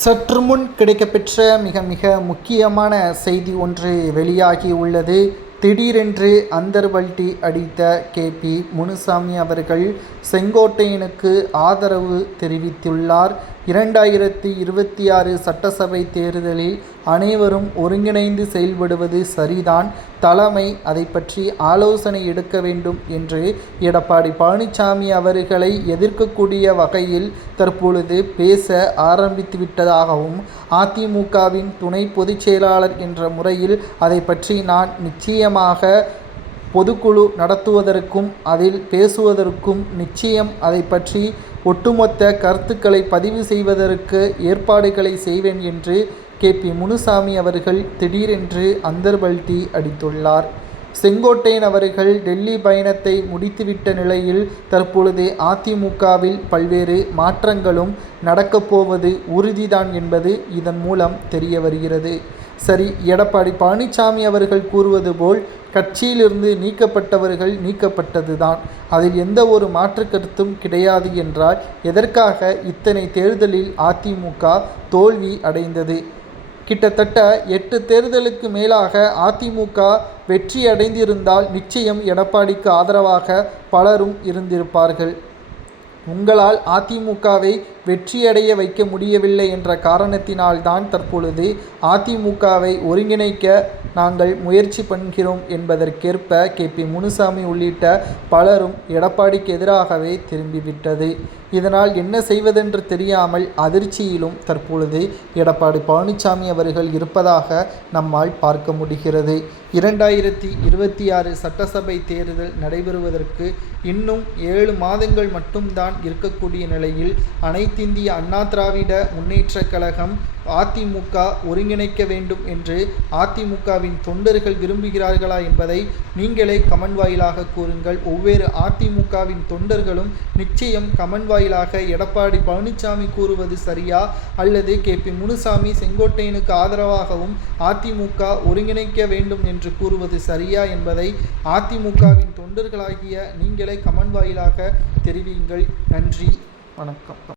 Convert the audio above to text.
சற்று முன் கிடைக்கப்பெற்ற மிக மிக முக்கியமான செய்தி ஒன்று வெளியாகி உள்ளது. திடீரென்று அந்தர்வல்டி அடித்த KP முனுசாமி அவர்கள் செங்கோட்டையனுக்கு ஆதரவு தெரிவித்துள்ளார். 2026 சட்டசபை தேர்தலில் அனைவரும் ஒருங்கிணைந்து செயல்படுவது சரிதான், தலைமை அதை பற்றி ஆலோசனை எடுக்க வேண்டும் என்று எடப்பாடி பழனிசாமி அவர்களை எதிர்க்கக்கூடிய வகையில் தற்பொழுது பேச ஆரம்பித்துவிட்டதாகவும், அதிமுகவின் துணை பொதுச் செயலாளர் என்ற முறையில் அதை பற்றி நான் நிச்சயமாக பொதுக்குழு நடத்துவதற்கும் அதில் பேசுவதற்கும் நிச்சயம் அதை பற்றி ஒட்டுமொத்த கருத்துக்களை பதிவு செய்வதற்கு ஏற்பாடுகளை செய்வேன் என்று KP முனுசாமி அவர்கள் திடீரென்று அந்தர்வல்டி அடித்துள்ளார். செங்கோட்டையன் அவர்கள் டெல்லி பயணத்தை முடித்துவிட்ட நிலையில் தற்பொழுது அதிமுகவில் பல்வேறு மாற்றங்களும் நடக்கப்போவது உறுதிதான் என்பது இதன் மூலம் தெரிய வருகிறது. சரி, எடப்பாடி பழனிசாமி அவர்கள் கூறுவது போல் கட்சியிலிருந்து நீக்கப்பட்டவர்கள் நீக்கப்பட்டதுதான், அதில் எந்த ஒரு மாற்று கருத்தும் கிடையாது என்றால் எதற்காக இத்தனை தேர்தலில் அதிமுக தோல்வி அடைந்தது? கிட்டத்தட்ட 8 தேர்தலுக்கு மேலாக அதிமுக வெற்றி அடைந்திருந்தால் நிச்சயம் எடப்பாடிக்கு ஆதரவாக பலரும் இருந்திருப்பார்கள். உங்களால் அதிமுகவை வெற்றியடைய வைக்க முடியவில்லை என்ற காரணத்தினால்தான் தற்பொழுது அதிமுகவை ஒருங்கிணைக்க நாங்கள் முயற்சி பண்ணுகிறோம் என்பதற்கேற்ப KP முனுசாமி உள்ளிட்ட பலரும் எடப்பாடிக்கு எதிராகவே திரும்பிவிட்டது. இதனால் என்ன செய்வதென்று தெரியாமல் அதிர்ச்சியிலும் தற்பொழுது எடப்பாடி பழனிசாமி அவர்கள் இருப்பதாக நம்மால் பார்க்க முடிகிறது. 2026 சட்டசபை தேர்தல் நடைபெறுவதற்கு இன்னும் 7 மாதங்கள் மட்டும்தான் இருக்கக்கூடிய நிலையில் அனைத்திந்திய அண்ணா திராவிட முன்னேற்ற கழகம் அதிமுக ஒருங்கிணைக்க வேண்டும் என்று அதிமுகவின் தொண்டர்கள் விரும்புகிறார்களா என்பதை நீங்களே கமெண்ட் வாயிலாக கூறுங்கள். ஒவ்வொரு அதிமுகவின் தொண்டர்களும் நிச்சயம் கமெண்ட் வாயிலாக எடப்பாடி பழனிசாமி கூறுவது சரியா அல்லது KP முனுசாமி செங்கோட்டையனுக்கு ஆதரவாகவும் அதிமுக ஒருங்கிணைக்க வேண்டும் என்று கூறுவது சரியா என்பதை அதிமுகவின் தொண்டர்களாகிய நீங்களே கமெண்ட் வாயிலாக தெரிவியுங்கள். நன்றி, வணக்கம்.